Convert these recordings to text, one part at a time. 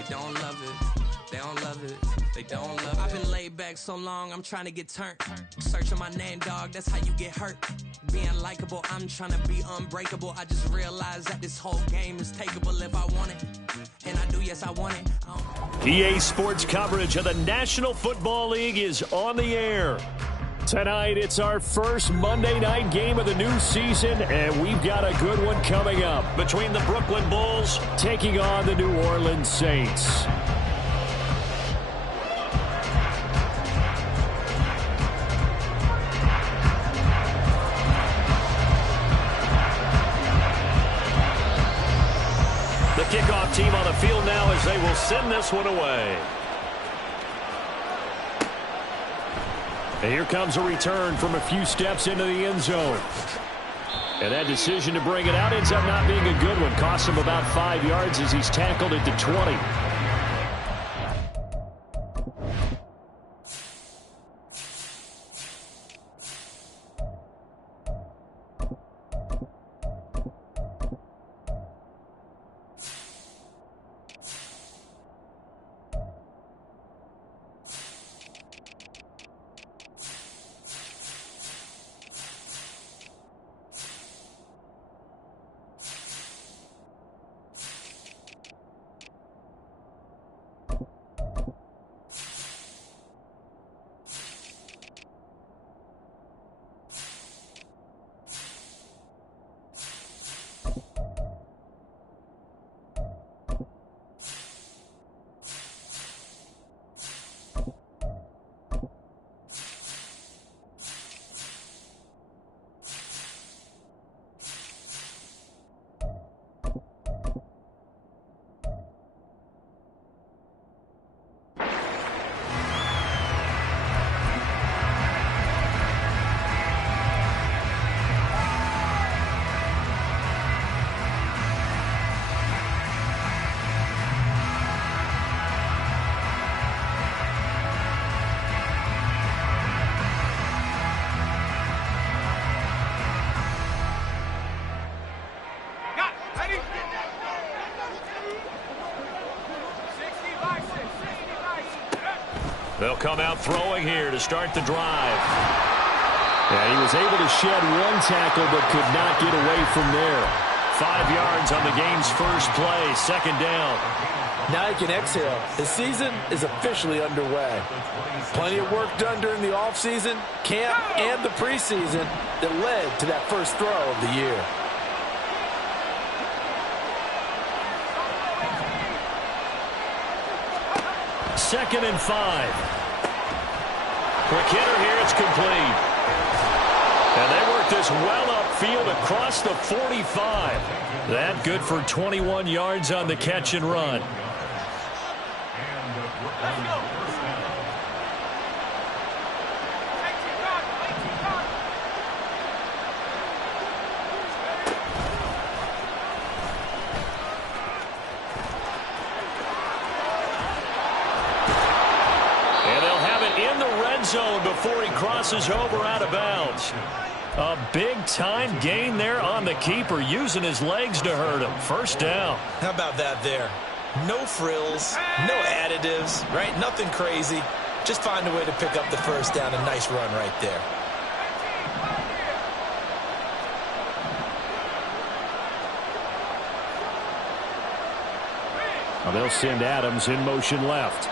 They don't love it. They don't love it. They don't love it. I've been laid back so long, I'm trying to get turned. Searching my name, dog, that's how you get hurt. Being likable, I'm trying to be unbreakable. I just realized that this whole game is takeable if I want it. And I do, yes, I want it. EA Sports coverage of the National Football League is on the air. Tonight, it's our first Monday night game of the new season, and we've got a good one coming up between the Brooklyn Bulls taking on the New Orleans Saints. The kickoff team on the field now as they will send this one away. And here comes a return from a few steps into the end zone. And that decision to bring it out ends up not being a good one. Costs him about 5 yards as he's tackled at the 20. They'll come out throwing here to start the drive. Yeah, he was able to shed one tackle but could not get away from there. 5 yards on the game's first play, second down. Now you can exhale. The season is officially underway. Plenty of work done during the offseason, camp, and the preseason that led to that first throw of the year. Second and 5. Quick hitter here, it's complete. And they work this well upfield across the 45. That good for 21 yards on the catch and run. Zone before he crosses over out of bounds. A big-time gain there on the keeper, using his legs to hurt him. First down. How about that there? No frills, no additives, right? Nothing crazy. Just find a way to pick up the first down. A nice run right there. Well, they'll send Adams in motion left.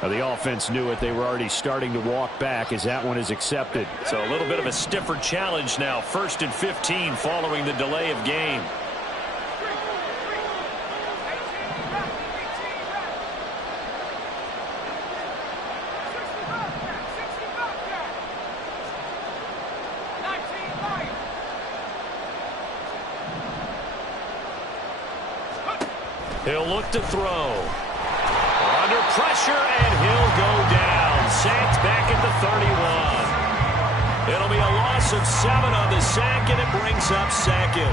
Now, the offense knew it. They were already starting to walk back as that one is accepted. So a little bit of a stiffer challenge now. 1st and 15 following the delay of game. He'll look to throw. Under pressure, and he'll go down. Sacked back at the 31. It'll be a loss of 7 on the sack, and it brings up 2nd.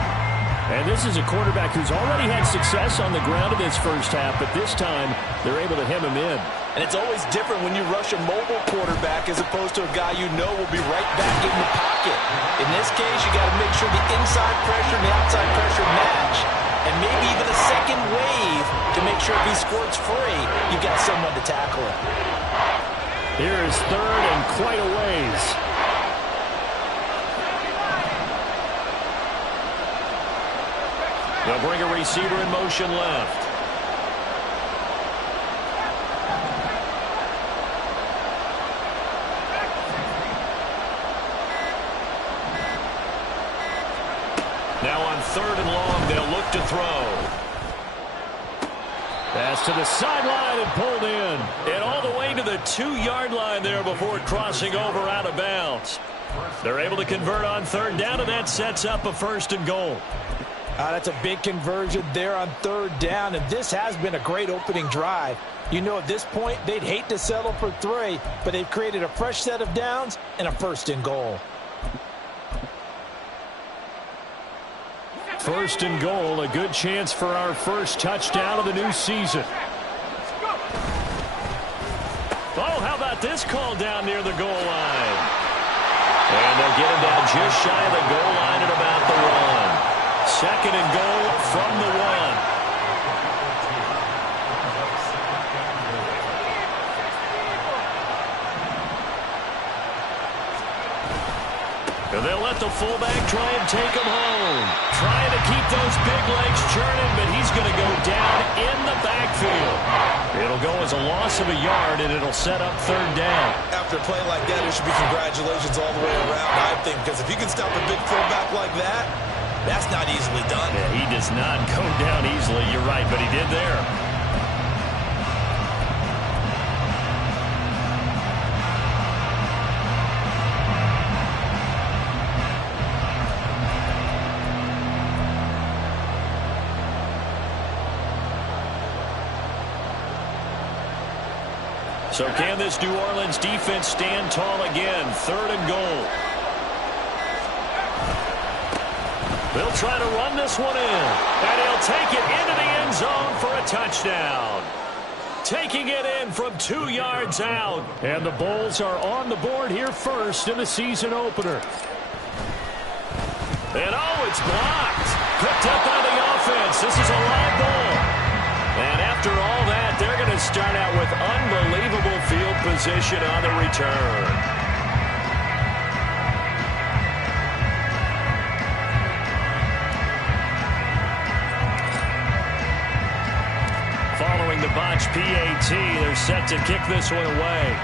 And this is a quarterback who's already had success on the ground in this first half, but this time they're able to hem him in. And it's always different when you rush a mobile quarterback as opposed to a guy you know will be right back in the pocket. sure the inside pressure and the outside pressure match. And maybe even a second wave to make sure if he squirts free, you've got someone to tackle him. Here is third and quite a ways. They'll bring a receiver in motion left. Now on third and long, they'll look to throw. Pass to the sideline and pulled in. And all the way to the 2-yard line there before crossing over out of bounds. They're able to convert on third down, and that sets up a first and goal. That's a big conversion there on third down, and this has been a great opening drive. You know, at this point, they'd hate to settle for 3, but they've created a fresh set of downs and a first and goal. First and goal, a good chance for our first touchdown of the new season. Oh, how about this call down near the goal line? And they'll get him down just shy of the goal line at about the 1. Second and goal from the 1. And they'll let the fullback try and take him home. Trying to keep those big legs churning, but he's going to go down in the backfield. It'll go as a loss of a yard, and it'll set up third down. After a play like that, there should be congratulations all the way around, I think, because if you can stop a big fullback like that, that's not easily done. Yeah, he does not go down easily, you're right, but he did there. So can this New Orleans defense stand tall again? Third and goal. They'll try to run this one in. And he'll take it into the end zone for a touchdown. Taking it in from 2 yards out. And the Bulls are on the board here first in the season opener. And oh, it's blocked. Picked up by the offense. This is a live ball. And after all that, they're going to start out with unbelievable field position on the return. Following the botch PAT, they're set to kick this one away.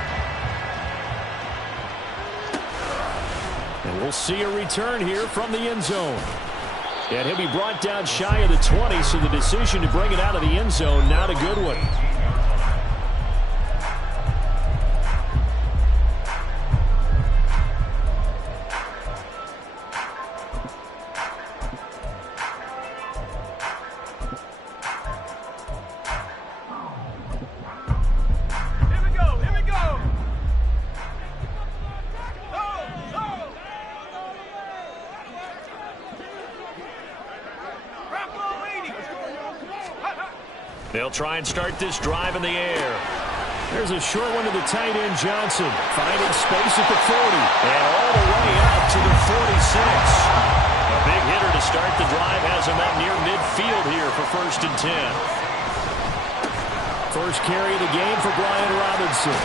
And we'll see a return here from the end zone. And he'll be brought down shy of the 20, so the decision to bring it out of the end zone, not a good one. They'll try and start this drive in the air. There's a short one to the tight end, Johnson. Finding space at the 40. And all the way out to the 46. A big hitter to start the drive has him up near midfield here for 1st and 10. First carry of the game for Brian Robinson.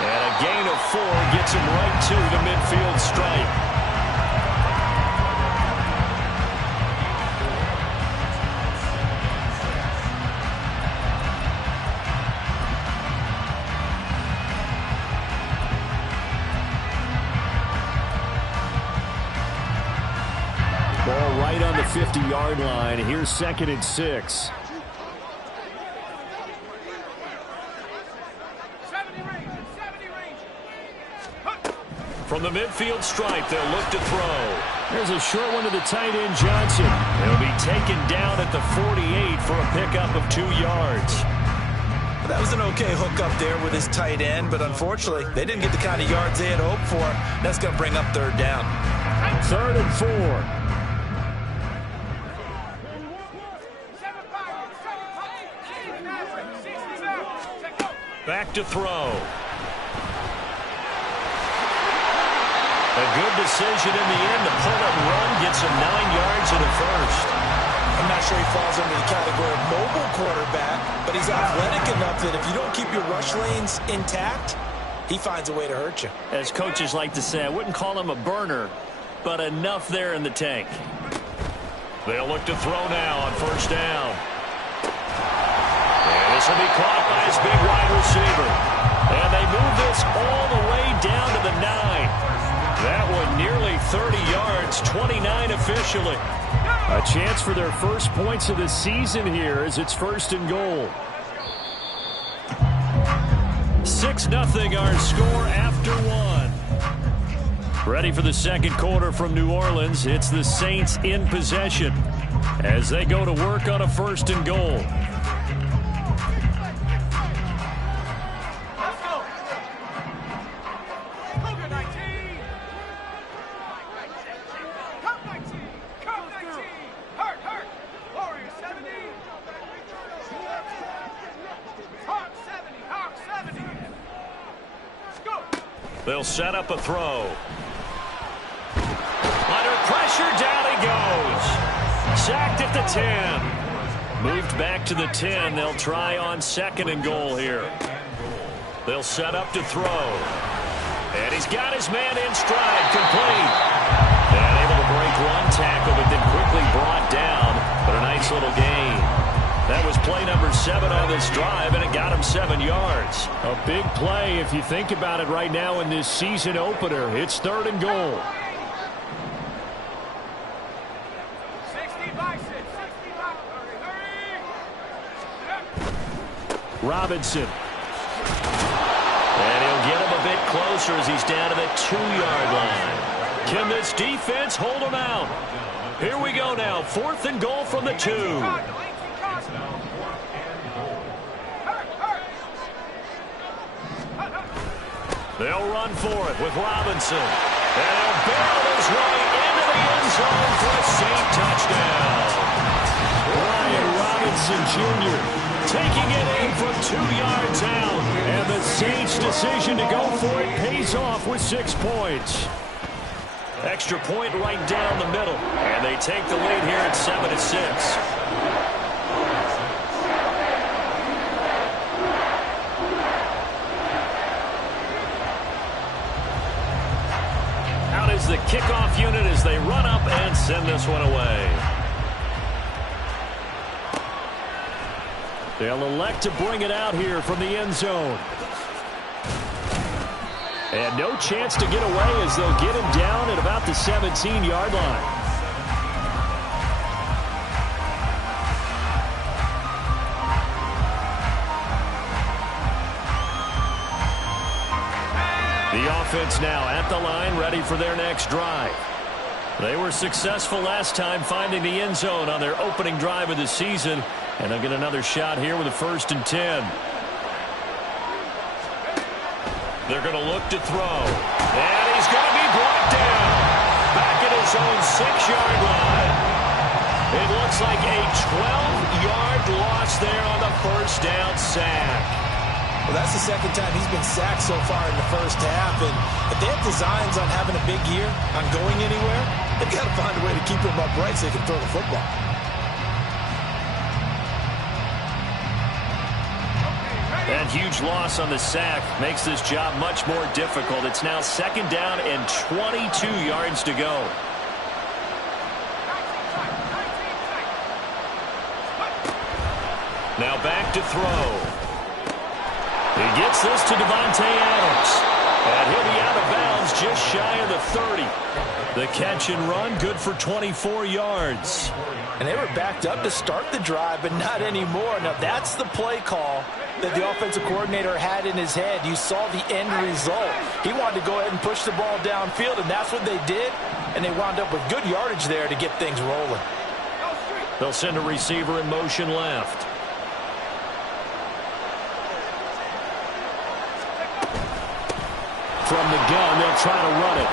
And a gain of 4 gets him right to the midfield stripe. Ball right on the 50-yard line. Here's 2nd and 6. From the midfield stripe, they'll look to throw. There's a short one to the tight end, Johnson. He'll be taken down at the 48 for a pickup of 2 yards. That was an okay hookup there with his tight end, but unfortunately, they didn't get the kind of yards they had hoped for. That's going to bring up third down. 3rd and 4. Back to throw. A good decision in the end to pull and run gets him 9 yards and a first. I'm not sure he falls under the category of mobile quarterback, but he's athletic enough that if you don't keep your rush lanes intact, he finds a way to hurt you. As coaches like to say, I wouldn't call him a burner, but enough there in the tank. They'll look to throw now on first down. And this will be caught by his big wide receiver. And they move this all the way down to the 9. That one nearly 30 yards, 29 officially. A chance for their first points of the season here as it's first and goal. 6-0 our score after one. Ready for the second quarter from New Orleans. It's the Saints in possession as they go to work on a first and goal. They'll set up a throw. Under pressure, down he goes. Sacked at the 10. Moved back to the 10. They'll try on second and goal here. They'll set up to throw. And he's got his man in stride, complete. And able to break one tackle, but then quickly brought down. But a nice little gain. That was play number 7 on this drive, and it got him 7 yards. A big play if you think about it right now in this season opener. It's third and goal. 65. Robinson. And he'll get him a bit closer as he's down to the 2-yard line. Can this defense hold him out? Here we go now. 4th and goal from the 2. They'll run for it with Robinson. And he'll barrel his way into the end zone for a Saint touchdown. Ryan Robinson Jr. taking it in from 2 yards out. And the Saints' decision to go for it pays off with 6 points. Extra point right down the middle. And they take the lead here at 7-6. The kickoff unit as they run up and send this one away. They'll elect to bring it out here from the end zone. And no chance to get away as they'll get him down at about the 17-yard line. The offense now at the line, ready for their next drive. They were successful last time finding the end zone on their opening drive of the season, and they'll get another shot here with a 1st and 10. They're going to look to throw, and he's going to be brought down back at his own 6-yard line. It looks like a 12-yard loss there on the first down sack. Well, that's the second time he's been sacked so far in the first half. And if they have designs on having a big year, on going anywhere, they've got to find a way to keep him upright so they can throw the football. That huge loss on the sack makes this job much more difficult. It's now 2nd down and 22 yards to go. Now back to throw. He gets this to Devontae Adams. And he'll be out of bounds just shy of the 30. The catch and run good for 24 yards. And they were backed up to start the drive, but not anymore. Now that's the play call that the offensive coordinator had in his head. You saw the end result. He wanted to go ahead and push the ball downfield, and that's what they did. And they wound up with good yardage there to get things rolling. They'll send a receiver in motion left. From the gun, they'll try to run it.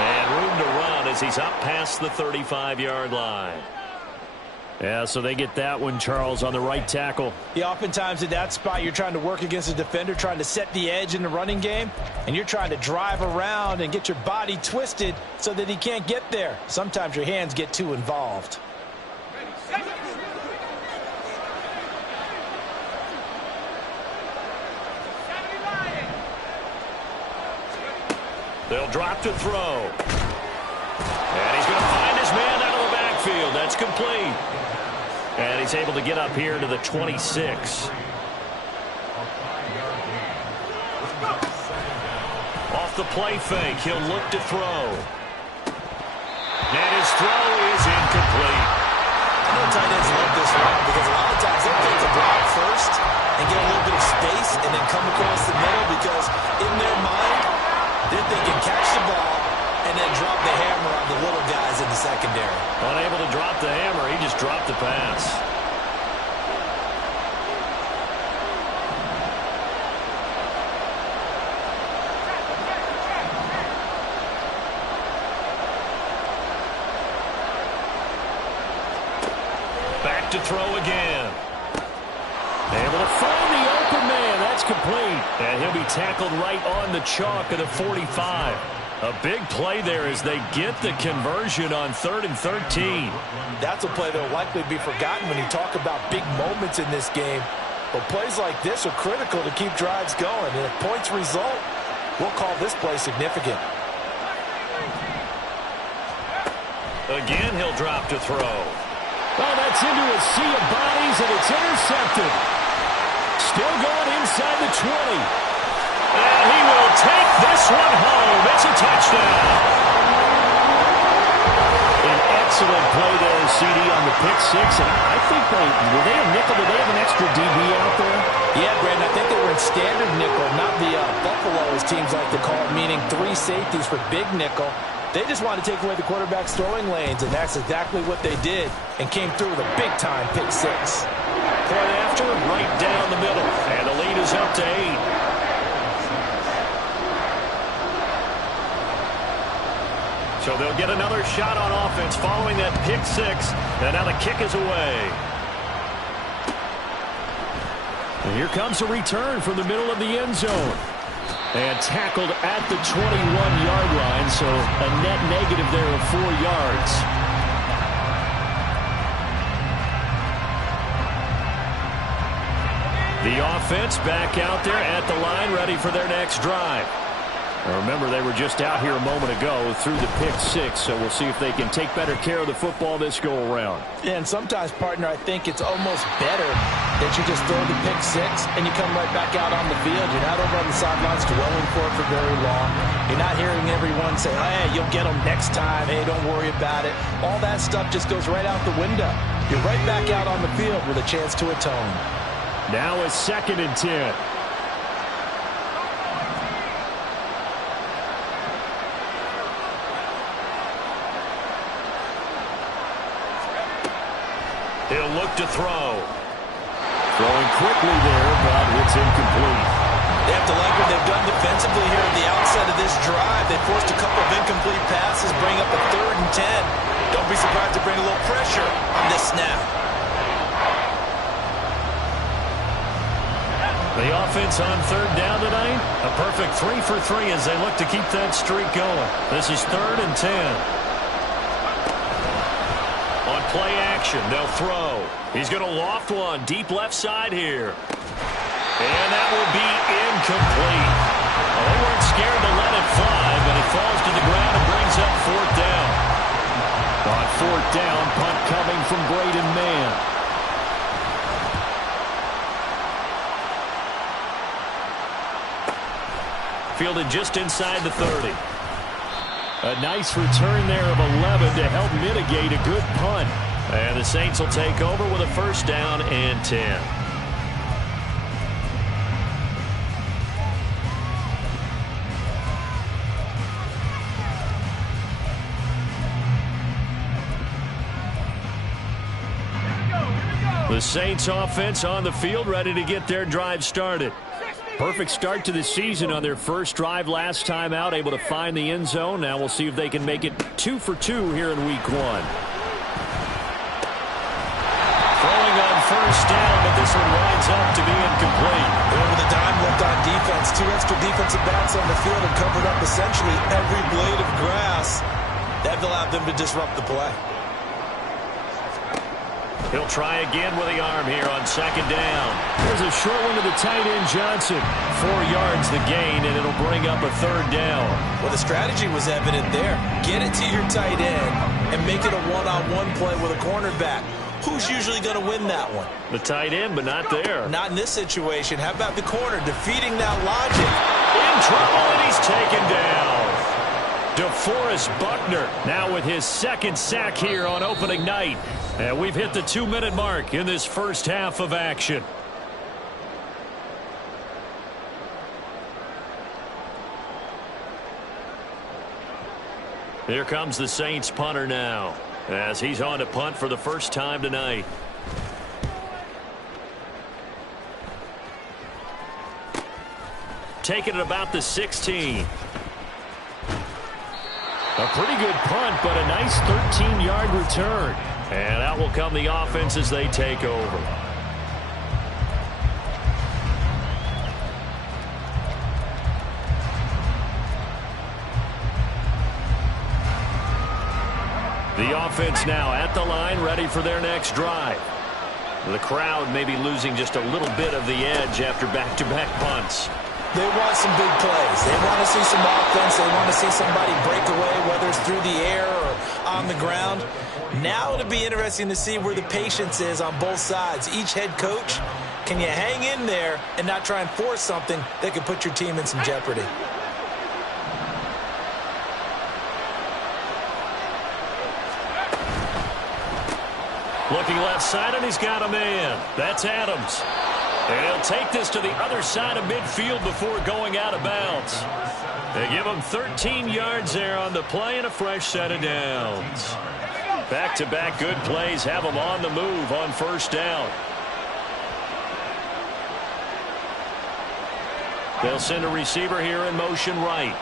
And room to run as he's up past the 35-yard line. Yeah, so they get that one, Charles, on the right tackle. Yeah, oftentimes in that spot, you're trying to work against a defender, trying to set the edge in the running game, and you're trying to drive around and get your body twisted so that he can't get there. Sometimes your hands get too involved. They'll drop to throw. And he's going to find his man out of the backfield. That's complete. And he's able to get up here to the 26. Off the play fake, he'll look to throw. And his throw is incomplete. I know tight ends love this route because a lot of times they'll take the block first and get a little bit of space and then come across the middle because in their mind, they're thinking catch the ball and then drop the hammer on the little guys in the secondary. Unable to drop the hammer, he just dropped the pass. Back to throw again. Able to find the open man. That's complete. And he'll be tackled right on the chalk of the 45. A big play there as they get the conversion on 3rd and 13. That's a play that will likely be forgotten when you talk about big moments in this game. But plays like this are critical to keep drives going. And if points result, we'll call this play significant. Again, he'll drop to throw. Oh, that's into a sea of bodies, and it's intercepted. Still going inside the 20. And he will take this one home. It's a touchdown. An excellent play there, CD, on the pick six. And I think were they a nickel? Did they have an extra DB out there? Yeah, Brandon, I think they were in standard nickel, not the Buffalo, as teams like to call it, meaning 3 safeties for big nickel. They just wanted to take away the quarterback's throwing lanes, and that's exactly what they did and came through with a big-time pick six. Point after, right down the middle. And the lead is up to 8. So they'll get another shot on offense following that pick six. And now the kick is away. And here comes a return from the middle of the end zone. And tackled at the 21-yard line, so a net negative there of 4 yards. The offense back out there at the line, ready for their next drive. Now remember, they were just out here a moment ago through the pick six, so we'll see if they can take better care of the football this go-around. And sometimes, partner, I think it's almost better that you just throw the pick six and you come right back out on the field. You're not over on the sidelines dwelling for it for very long. You're not hearing everyone say, hey, you'll get them next time. Hey, don't worry about it. All that stuff just goes right out the window. You're right back out on the field with a chance to atone. Now it's 2nd and 10. He'll look to throw. Throwing quickly there, but it's incomplete. They have to like what they've done defensively here at the outset of this drive. They forced a couple of incomplete passes, bring up a 3rd and 10. Don't be surprised to bring a little pressure on this snap. The offense on 3rd down tonight, a perfect 3 for 3 as they look to keep that streak going. This is 3rd and 10. On play action, they'll throw. He's going to loft one deep left side here. And that will be incomplete. Well, they weren't scared to let it fly, but it falls to the ground and brings up 4th down. On 4th down, punt coming from Braden Mann. Fielded just inside the 30. A nice return there of 11 to help mitigate a good punt. And the Saints will take over with a 1st down and 10. The Saints offense on the field, ready to get their drive started. Perfect start to the season on their first drive last time out, able to find the end zone. Now we'll see if they can make it 2 for 2 here in week 1. first down, but this one winds up to be incomplete. With a dime left on defense, 2 extra defensive backs on the field and covered up essentially every blade of grass. That allowed them to disrupt the play. He'll try again with the arm here on second down. There's a short one to the tight end, Johnson. 4 yards the gain, and it'll bring up a third down. Well, the strategy was evident there. Get it to your tight end and make it a one-on-one play with a cornerback. Who's usually going to win that one? The tight end, but not there. Not in this situation. How about the corner defeating that logic? In trouble, and he's taken down. DeForest Buckner now with his second sack here on opening night. And we've hit the 2-minute mark in this first half of action. Here comes the Saints punter now, as he's on to punt for the first time tonight. Taking it about the 16. A pretty good punt, but a nice 13-yard return. And out will come the offense as they take over. The offense now at the line, ready for their next drive. The crowd may be losing just a little bit of the edge after back-to-back punts. They want some big plays. They want to see some offense. They want to see somebody break away, whether it's through the air or on the ground. Now it'll be interesting to see where the patience is on both sides. Each head coach, can you hang in there and not try and force something that could put your team in some jeopardy? Looking left side, and he's got a man. That's Adams. And he'll take this to the other side of midfield before going out of bounds. They give him 13 yards there on the play and a fresh set of downs. Back-to-back good plays have him on the move on first down. They'll send a receiver here in motion right.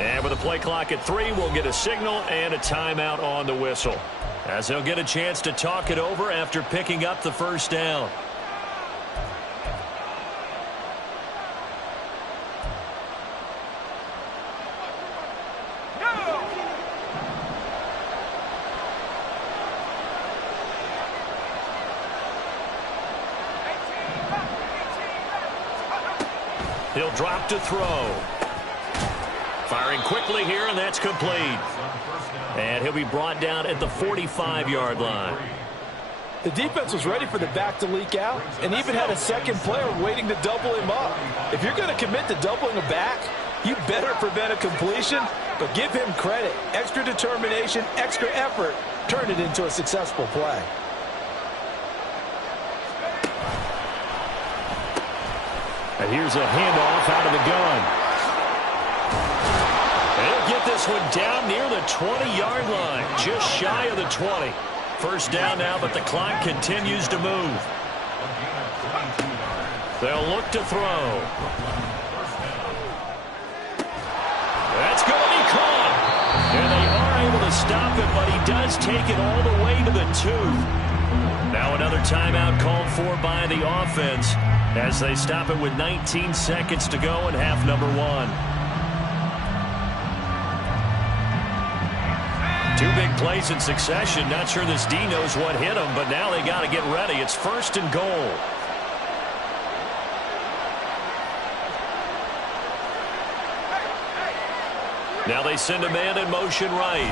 And with the play clock at 3, we'll get a signal and a timeout on the whistle, as they'll get a chance to talk it over after picking up the first down. He'll drop to throw. Firing quickly here, and that's complete. And he'll be brought down at the 45-yard line. The defense was ready for the back to leak out and even had a second player waiting to double him up. If you're going to commit to doubling a back, you better prevent a completion, but give him credit. Extra determination, extra effort, turn it into a successful play. And here's a handoff out of the gun. They'll get this one down near the 20-yard line, just shy of the 20. First down now, but the clock continues to move. They'll look to throw. That's going to be caught. And they are able to stop it, but he does take it all the way to the 2. Now another timeout called for by the offense as they stop it with 19 seconds to go in half number 1. 2 big plays in succession. Not sure this D knows what hit him, but now they got to get ready. It's first and goal. Now they send a man in motion right.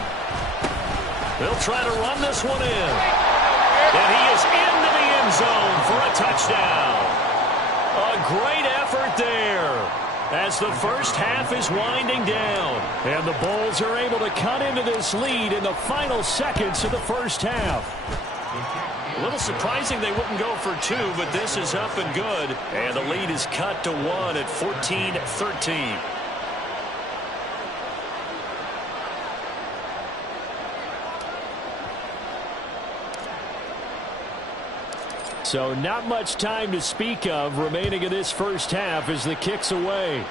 They'll try to run this one in. And he is into the end zone for a touchdown. A great effort there as the first half is winding down. And the Bulls are able to cut into this lead in the final seconds of the first half. A little surprising they wouldn't go for 2, but this is up and good. And the lead is cut to 1 at 14-13. So not much time to speak of remaining in this first half as the kick's away.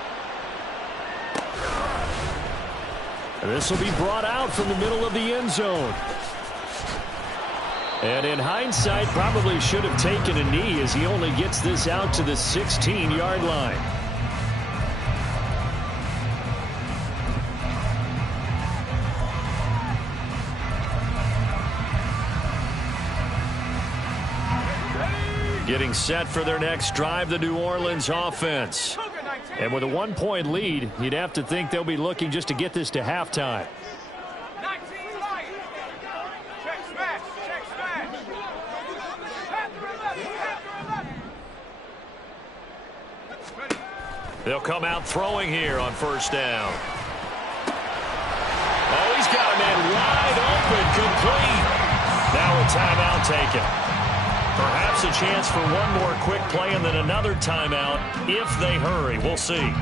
And this will be brought out from the middle of the end zone. And in hindsight, probably should have taken a knee as he only gets this out to the 16-yard line. Getting set for their next drive, the New Orleans offense. And with a 1-point lead, you'd have to think they'll be looking just to get this to halftime. They'll come out throwing here on first down. Oh, he's got a man wide open, complete. Now a timeout taken. Perhaps a chance for one more quick play and then another timeout if they hurry. We'll see.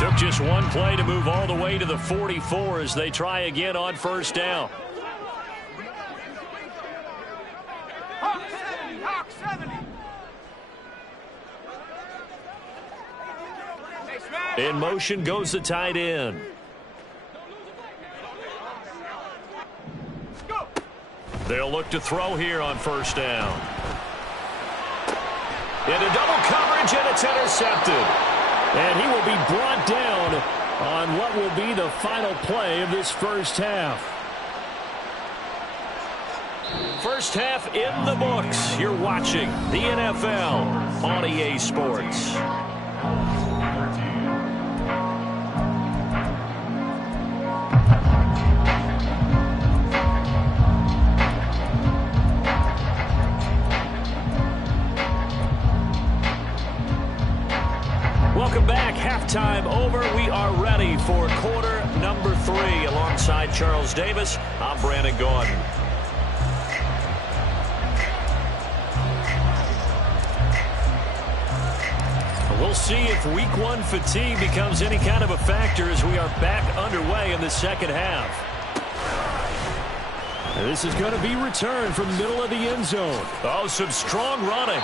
Took just one play to move all the way to the 44 as they try again on first down. In motion goes the tight end. They'll look to throw here on first down. Into double coverage, and it's intercepted. And he will be brought down on what will be the final play of this first half. First half in the books. You're watching the NFL on EA Sports. Welcome back. Halftime over. We are ready for quarter number 3. Alongside Charles Davis, I'm Brandon Gaudin. We'll see if week 1 fatigue becomes any kind of a factor as we are back underway in the second half. And this is going to be returned from the middle of the end zone. Oh, some strong running.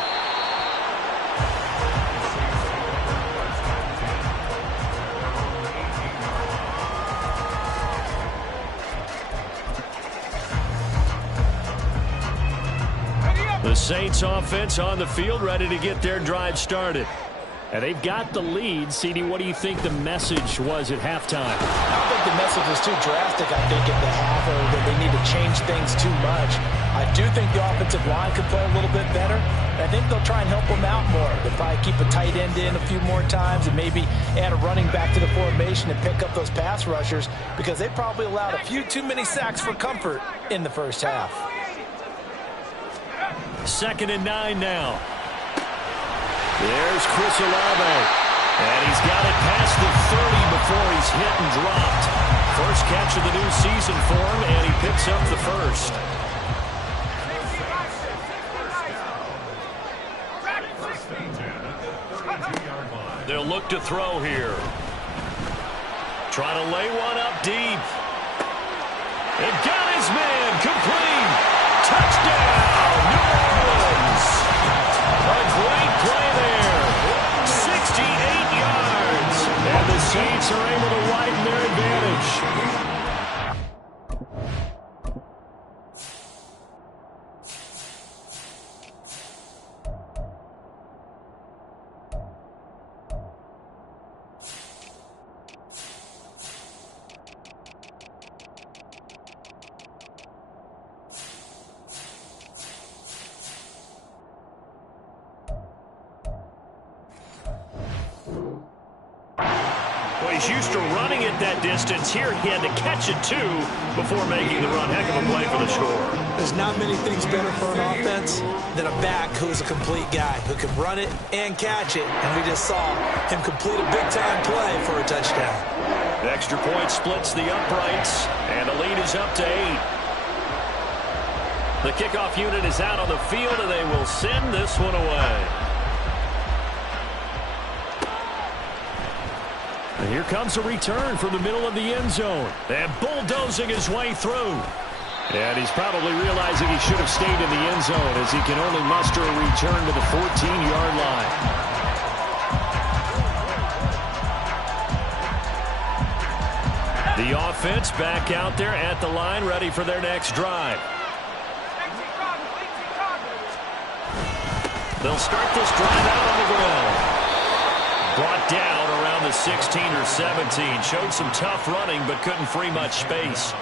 The Saints offense on the field ready to get their drive started. And they've got the lead. CD, what do you think the message was at halftime? I don't think the message was too drastic, I think, at the half, or that they need to change things too much. I do think the offensive line could play a little bit better. I think they'll try and help them out more. They'll probably keep a tight end in a few more times and maybe add a running back to the formation and pick up those pass rushers because they probably allowed a few too many sacks for comfort in the first half. 2nd and 9 now. There's Chris Olave. And he's got it past the 30 before he's hit and dropped. First catch of the new season for him, and he picks up the first. They'll look to throw here. Trying to lay one up deep. And got his man complete. Touchdown, New Orleans. A great play there. 68 yards. And the Saints are able to widen their advantage. He's used to running it that distance. Here he had to catch it, too, before making the run. Heck of a play for the score. There's not many things better for an offense than a back who's a complete guy who can run it and catch it. And we just saw him complete a big-time play for a touchdown. The extra point splits the uprights, and the lead is up to 8. The kickoff unit is out on the field, and they will send this one away. here comes a return from the middle of the end zone. And bulldozing his way through. And he's probably realizing he should have stayed in the end zone as he can only muster a return to the 14-yard line. The offense back out there at the line, ready for their next drive. They'll start this drive out on the ground. Brought down around the 16 or 17. Showed some tough running, but couldn't free much space.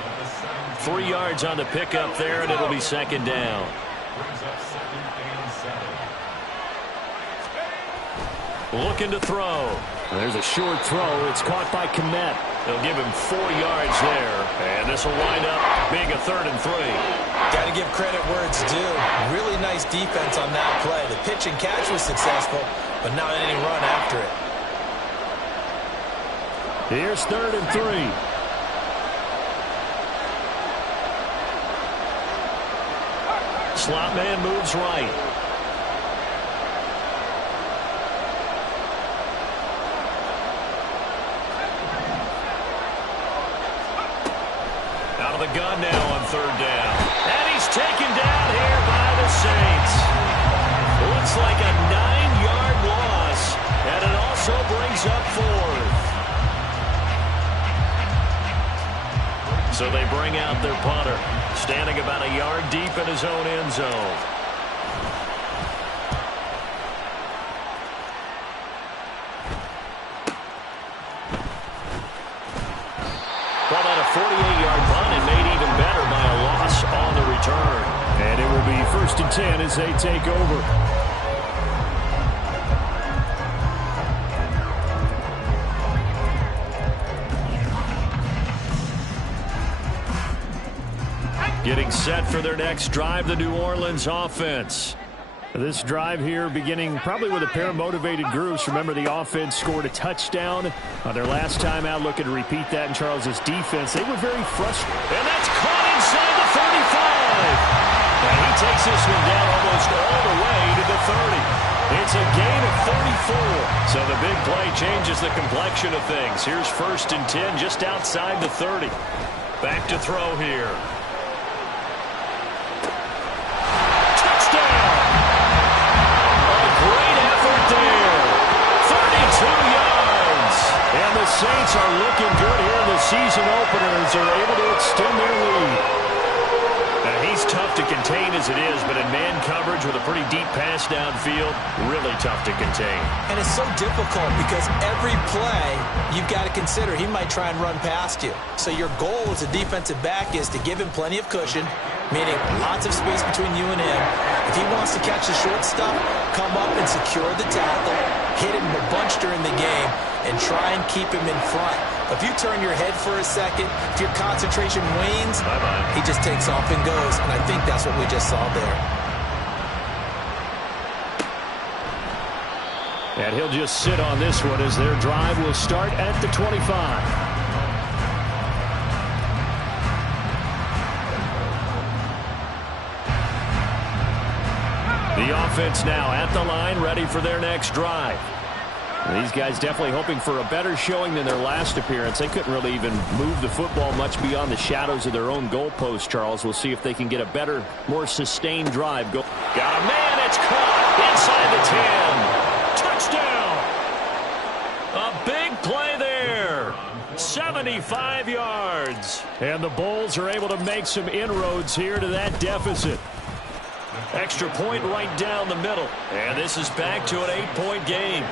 3 yards on the pickup there, and it'll be second down. Looking to throw. There's a short throw. It's caught by Kmet. They'll give him 4 yards there, and this will wind up being a 3rd and 3. Got to give credit where it's due. Really nice defense on that play. The pitch and catch was successful, but not any run after it. Here's 3rd and 3. Slot man moves right. Out of the gun now on 3rd down. And he's taken down here by the Saints. Looks like a 9-yard loss, and it also brings up 4th. So they bring out their punter, standing about a yard deep in his own end zone. Ball out a 48-yard punt and made even better by a loss on the return. And it will be 1st and 10 as they take over. Getting set for their next drive, the New Orleans offense. This drive here beginning probably with a pair of motivated groups. Remember, the offense scored a touchdown on their last time out. Looking to repeat that in Charles's defense. They were very frustrated. And that's caught inside the 35. And he takes this one down almost all the way to the 30. It's a gain of 34. So the big play changes the complexion of things. Here's 1st and 10 just outside the 30. Back to throw here. And the Saints are looking good here in the season opener as they're able to extend their lead. Now, he's tough to contain as it is, but in man coverage with a pretty deep pass downfield, really tough to contain. And it's so difficult because every play you've got to consider he might try and run past you. So your goal as a defensive back is to give him plenty of cushion, meaning lots of space between you and him. If he wants to catch the short stuff, come up and secure the tackle, hit him a bunch during the game, and try and keep him in front. If you turn your head for a second, if your concentration wanes, bye-bye, he just takes off and goes. And I think that's what we just saw there. And he'll just sit on this one as their drive will start at the 25. The offense now at the line, ready for their next drive. These guys definitely hoping for a better showing than their last appearance. They couldn't really even move the football much beyond the shadows of their own goalpost, Charles. We'll see if they can get a better, more sustained drive. Got a man, it's caught inside the 10. Touchdown! A big play there. 75 yards. And the Bulls are able to make some inroads here to that deficit. Extra point right down the middle. And this is back to an 8-point game.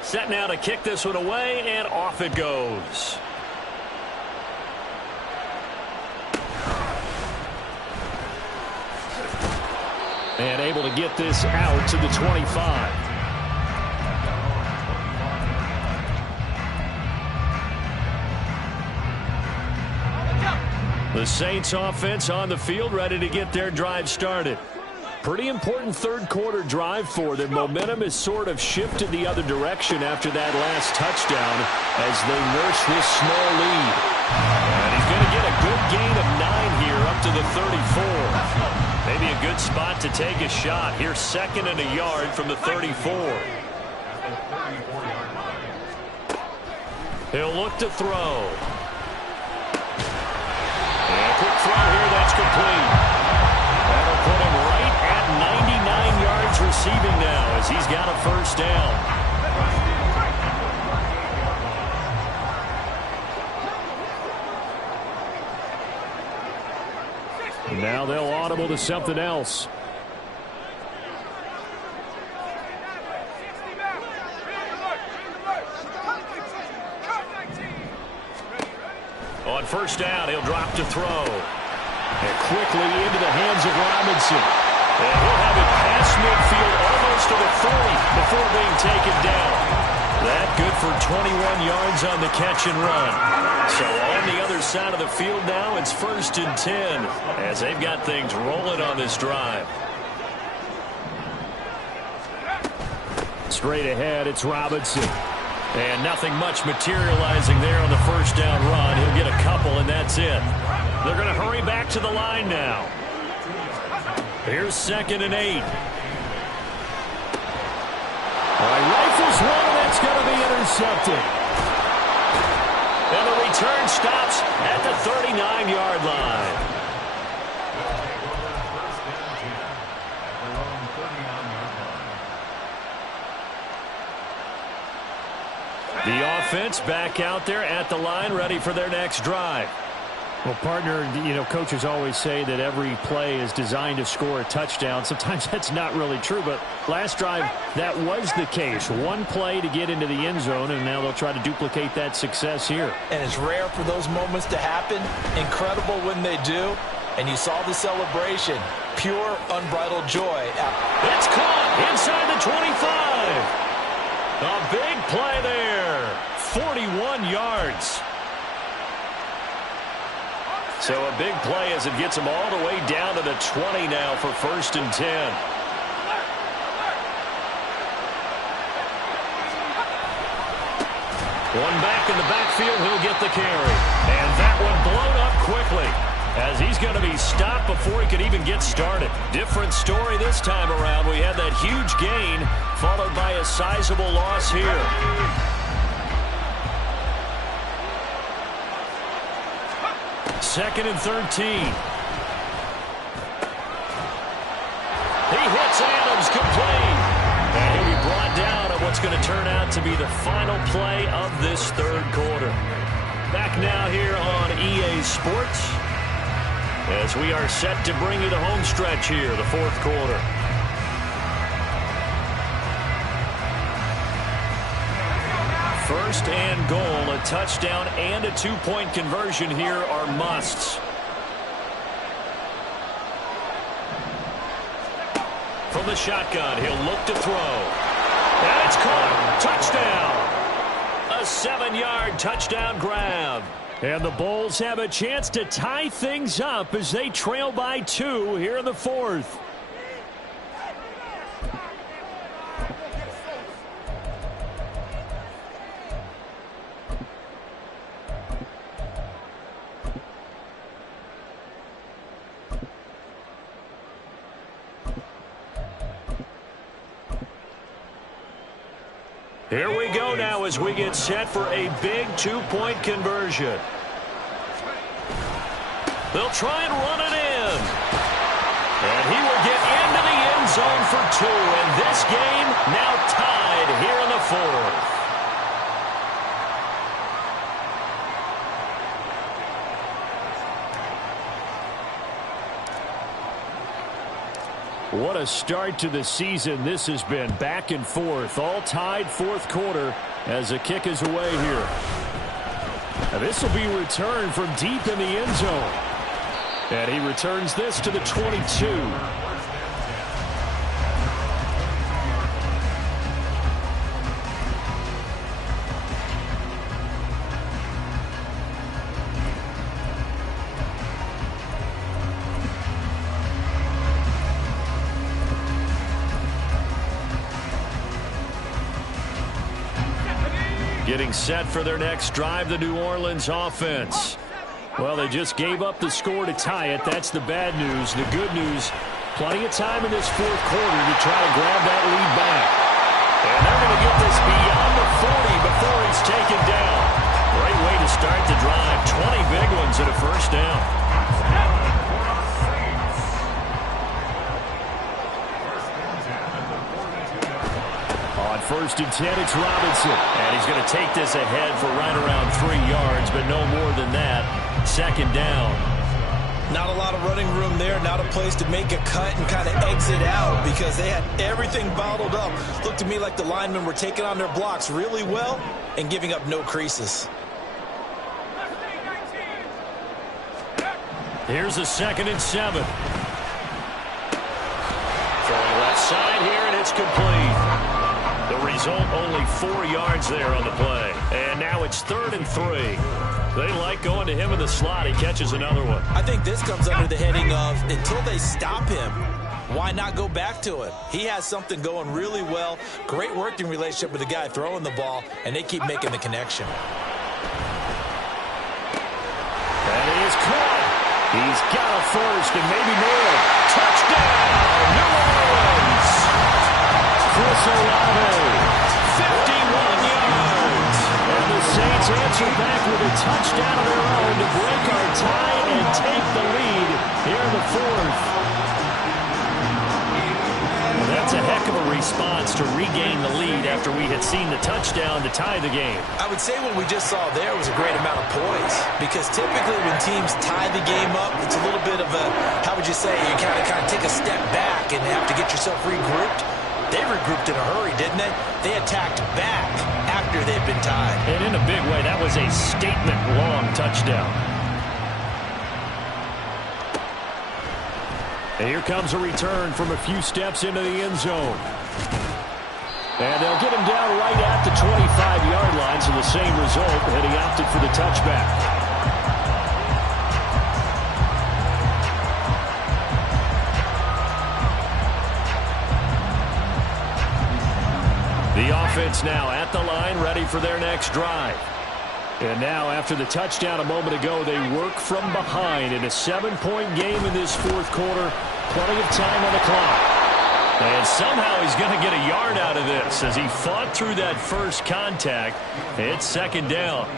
Set now to kick this one away, and off it goes. And able to get this out to the 25. The Saints offense on the field, ready to get their drive started. Pretty important third quarter drive for them. Momentum has sort of shifted the other direction after that last touchdown as they nurse this small lead. And he's going to get a good gain of 9 here up to the 34. Maybe a good spot to take a shot. Here's 2nd and a yard from the 34. He'll look to throw. And a quick throw here, that's complete. That'll put him right at 99 yards receiving now as he's got a first down. Now they'll audible to something else. On first down, he'll drop to throw. And quickly into the hands of Robinson. And he'll have it past midfield almost to the 40 before being taken down. That good for 21 yards on the catch and run. So on the other side of the field now, it's 1st and 10 as they've got things rolling on this drive. Straight ahead, it's Robinson. And nothing much materializing there on the first down run. He'll get a couple, and that's it. They're going to hurry back to the line now. Here's 2nd and 8. Rifles one, and that's going to be intercepted. And the return stops at the 39-yard line. The offense back out there at the line, ready for their next drive. Well, partner, coaches always say that every play is designed to score a touchdown. Sometimes that's not really true, but last drive, that was the case. One play to get into the end zone, and now they'll try to duplicate that success here. And it's rare for those moments to happen. Incredible when they do. And you saw the celebration. Pure, unbridled joy. It's caught inside the 25. A big play there. 41 yards. So a big play as it gets them all the way down to the 20 now for 1st and 10. One back in the backfield, he'll get the carry. And that one blown up quickly as he's going to be stopped before he could even get started. Different story this time around. We had that huge gain followed by a sizable loss here. Second and 13. He hits Adams complete. And he'll be brought down on what's going to turn out to be the final play of this third quarter. Back now here on EA Sports as we are set to bring you the home stretch here, the fourth quarter. First and goal, a touchdown and a two-point conversion here are musts. From the shotgun, he'll look to throw. And it's caught. Touchdown. A 7-yard touchdown grab. And the Bulls have a chance to tie things up as they trail by 2 here in the fourth. Here we go now as we get set for a big two-point conversion. They'll try and run it in. And he will get into the end zone for 2. And this game now tied here in the fourth. What a start to the season this has been. Back and forth, all tied fourth quarter as the kick is away here. Now this will be returned from deep in the end zone. And he returns this to the 22. Getting set for their next drive, the New Orleans offense. Well, they just gave up the score to tie it. That's the bad news. The good news, plenty of time in this fourth quarter to try to grab that lead back. And they're going to get this beyond the 40 before he's taken down. Great way to start the drive. 20 big ones and a first down. On 1st and 10, it's Robinson. And he's going to take this ahead for right around 3 yards, but no more than that. 2nd down. Not a lot of running room there. Not a place to make a cut and kind of exit out because they had everything bottled up. Looked to me like the linemen were taking on their blocks really well and giving up no creases. Here's a 2nd and 7. Throwing left side here, and it's complete. The result, only 4 yards there on the play. And now it's 3rd and 3. They like going to him in the slot. He catches another one. I think this comes under the heading of until they stop him, why not go back to it? He has something going really well. Great working relationship with the guy throwing the ball, and they keep making the connection. That is caught. He's got a first and maybe more. Touchdown, New Orleans. Chris Olave, 51 yards. And the Saints answer back with a touchdown of their own to break our tie and take the lead here in the 4th. That's a heck of a response to regain the lead after we had seen the touchdown to tie the game. I would say what we just saw there was a great amount of poise because typically when teams tie the game up, it's a little bit of a, how would you say, you kind of take a step back and have to get yourself regrouped. They regrouped in a hurry, didn't they? They attacked back after they'd been tied. And in a big way, that was a statement-long touchdown. And here comes a return from a few steps into the end zone. And they'll get him down right at the 25-yard line, so the same result, and he opted for the touchback. The offense now at the line, ready for their next drive. And now, after the touchdown a moment ago, they work from behind in a 7-point game in this fourth quarter. Plenty of time on the clock. And somehow he's going to get a yard out of this as he fought through that first contact. It's 2nd down.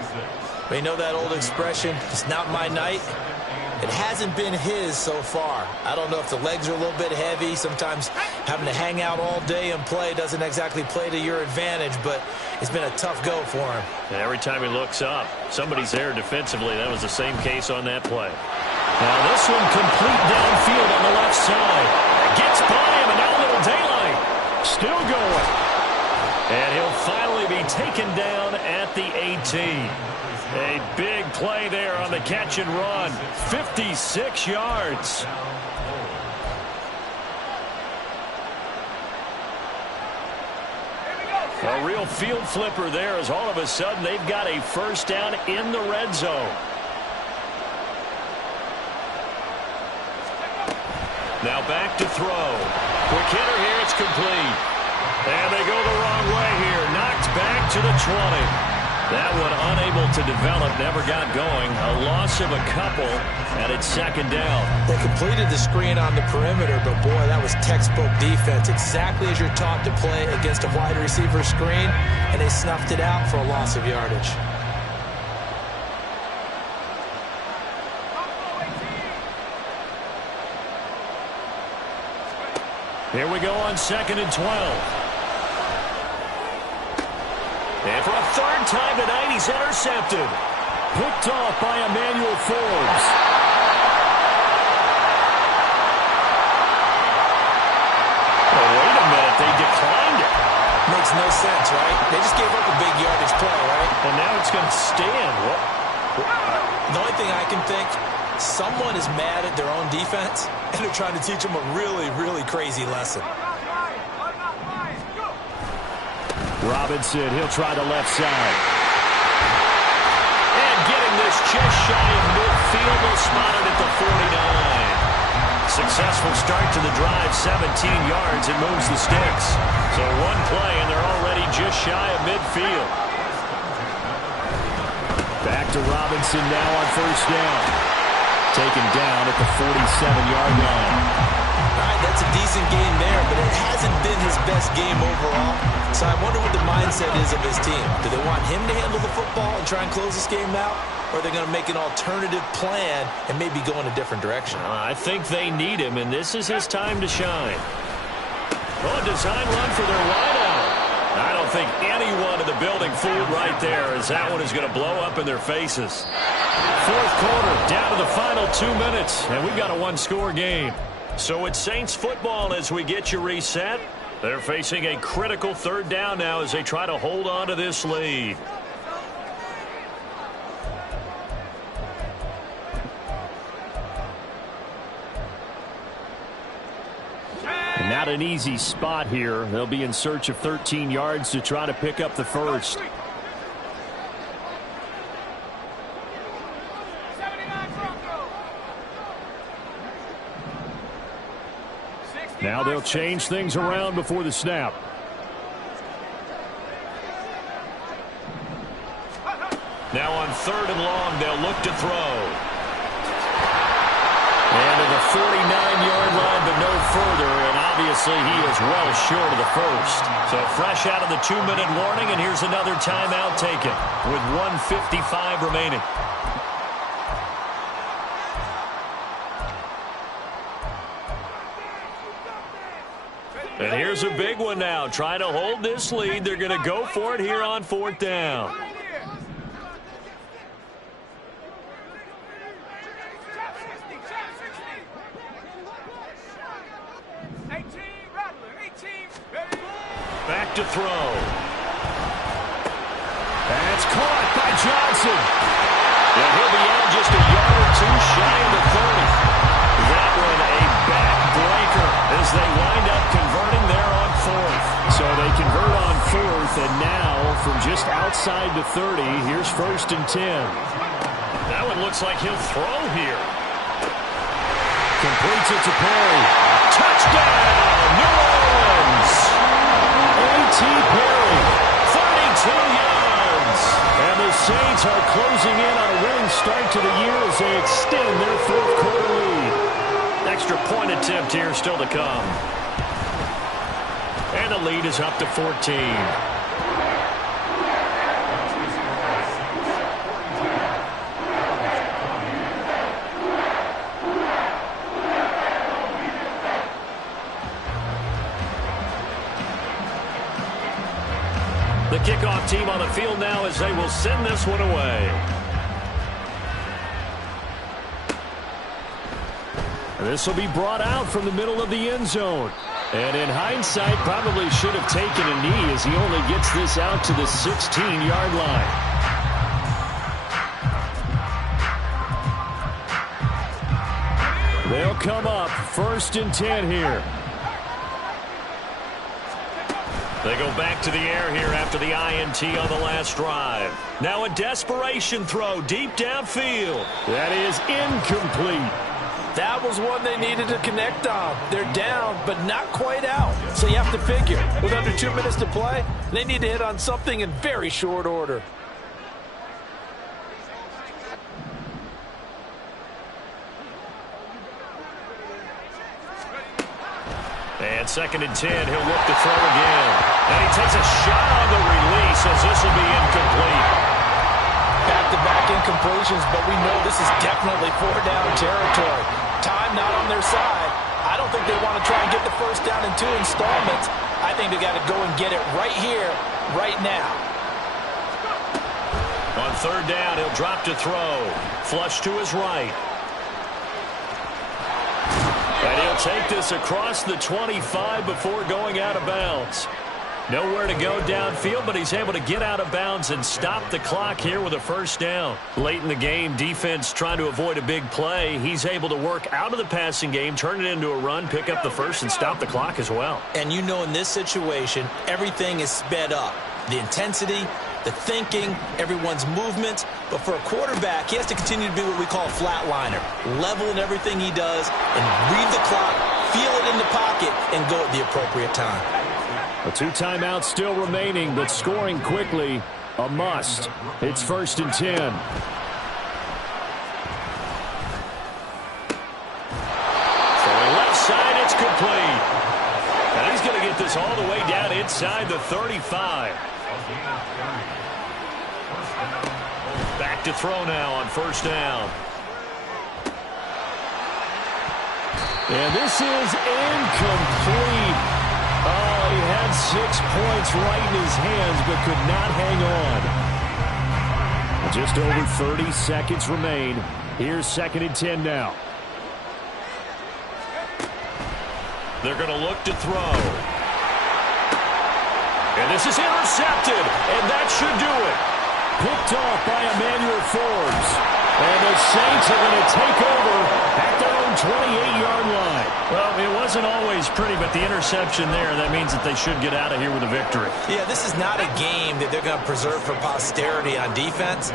We know that old expression, it's not my night. It hasn't been his so far. I don't know if the legs are a little bit heavy. Sometimes having to hang out all day and play doesn't exactly play to your advantage, but it's been a tough go for him. And every time he looks up, somebody's there defensively. That was the same case on that play. Now this one complete downfield on the left side. Gets by him, and now a little daylight. Still going. And he'll finally be taken down at the 18. A big play there on the catch and run. 56 yards. A real field flipper there as all of a sudden they've got a first down in the red zone. Now back to throw. Quick hitter here, it's complete. And they go the wrong way here. Knocked back to the 20. That one unable to develop, never got going. A loss of a couple, and it's 2nd down. They completed the screen on the perimeter, but boy, that was textbook defense. Exactly as you're taught to play against a wide receiver screen, and they snuffed it out for a loss of yardage. Here we go on 2nd and 12. And for a 3rd time tonight, he's intercepted. Picked off by Emmanuel Forbes. Oh, wait a minute. They declined it. Makes no sense, right? They just gave up a big yardage play, right? And now it's going to stand. What? The only thing I can think, someone is mad at their own defense, and they're trying to teach them a really, really crazy lesson. Robinson, he'll try the left side. And getting this just shy of midfield, will spot it at the 49. Successful start to the drive, 17 yards, and moves the sticks. So one play, and they're already just shy of midfield. Back to Robinson now on first down. Taken down at the 47-yard line. All right, that's a decent game there, but it hasn't been his best game overall. So I wonder what the mindset is of his team. Do they want him to handle the football and try and close this game out? Or are they going to make an alternative plan and maybe go in a different direction? I think they need him, and this is his time to shine. Oh, a design run for their wideout. I don't think anyone in the building fooled right there, as that one is going to blow up in their faces. Fourth quarter, down to the final 2 minutes, and we've got a one-score game. So it's Saints football as we get you reset. They're facing a critical third down now as they try to hold on to this lead. And not an easy spot here. They'll be in search of 13 yards to try to pick up the first. Now they'll change things around before the snap. Now on third and long, they'll look to throw. And to the 49-yard line, but no further, and obviously he is well short of the first. So fresh out of the 2-minute warning, and here's another timeout taken with 1:55 remaining. And here's a big one now. Trying to hold this lead. They're going to go for it here on fourth down. Back to throw. That's caught by Johnson. And he'll be out just a yard or two shy of the 30. That one a back-breaker as they wind up converting there on fourth. So they convert on fourth, and now from just outside the 30, here's first and 10. That one looks like he'll throw here. Completes it to Perry. Touchdown, New Orleans! A.T. Perry, 32 yards. And the Saints are closing in on a winning start to the year as they extend their fourth quarter lead. Extra point attempt here still to come. And the lead is up to 14. The kickoff team on the field now as they will send this one away. This will be brought out from the middle of the end zone. And in hindsight, probably should have taken a knee as he only gets this out to the 16-yard line. They'll come up first and 10 here. They go back to the air here after the INT on the last drive. Now a desperation throw deep downfield. That is incomplete. That was one they needed to connect on. They're down, but not quite out. So you have to figure, with under 2 minutes to play, they need to hit on something in very short order. And second and 10, he'll look to throw again. And he takes a shot on the release as this will be incomplete. Back-to-back incompletions, but we know this is definitely four-down territory. Time not on their side. I don't think they want to try and get the first down in 2 installments. I think they got to go and get it right here, right now. On third down, he'll drop to throw. Flush to his right. And he'll take this across the 25 before going out of bounds. Nowhere to go downfield, but he's able to get out of bounds and stop the clock here with a first down. Late in the game, defense trying to avoid a big play. He's able to work out of the passing game, turn it into a run, pick up the first, and stop the clock as well. And you know in this situation, everything is sped up. The intensity, the thinking, everyone's movement. But for a quarterback, he has to continue to be what we call a flatliner. Level in everything he does and read the clock, feel it in the pocket, and go at the appropriate time. A 2 timeouts still remaining, but scoring quickly. A must. It's 1st and 10. Throwing left side, it's complete. And he's going to get this all the way down inside the 35. Back to throw now on 1st down. And this is incomplete. Oh, he had 6 points right in his hands, but could not hang on. Just over 30 seconds remain. Here's 2nd and 10 now. They're going to look to throw. And this is intercepted, and that should do it. Picked off by Emmanuel Forbes. And the Saints are going to take over at their own 28-yard line. Well, it wasn't always pretty, but the interception there, that means that they should get out of here with a victory. Yeah, this is not a game that they're going to preserve for posterity on defense,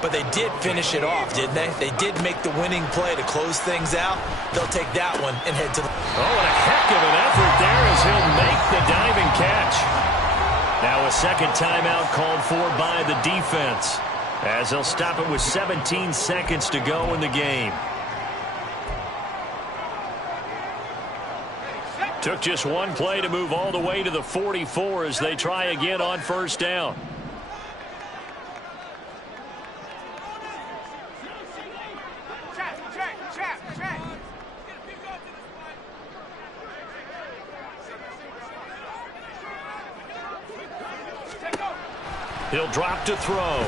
but they did finish it off, didn't they? They did make the winning play to close things out. They'll take that one and head to the... Oh, and a heck of an effort there as he'll make the diving catch. Now a second timeout called for by the defense, as they'll stop it with 17 seconds to go in the game. Took just one play to move all the way to the 44 as they try again on 1st down. He'll drop to throw.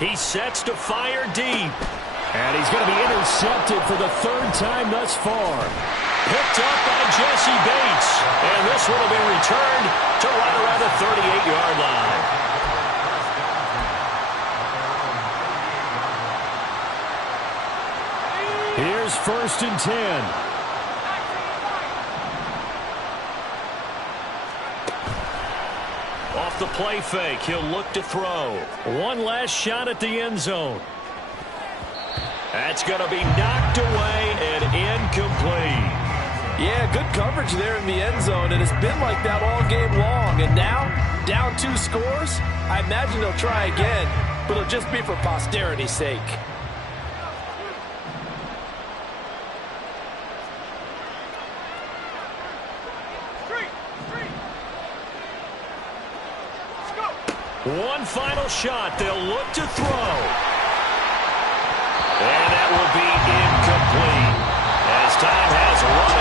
He sets to fire deep. And he's going to be intercepted for the 3rd time thus far. Picked up by Jesse Bates. And this one will be returned to right around the 38-yard line. Here's 1st and 10. Off the play fake, he'll look to throw. One last shot at the end zone. That's going to be knocked away and incomplete. Yeah, good coverage there in the end zone, and it's been like that all game long. And now, down 2 scores, I imagine they'll try again, but it'll just be for posterity's sake. One final shot. They'll look to throw. And that will be incomplete as time has run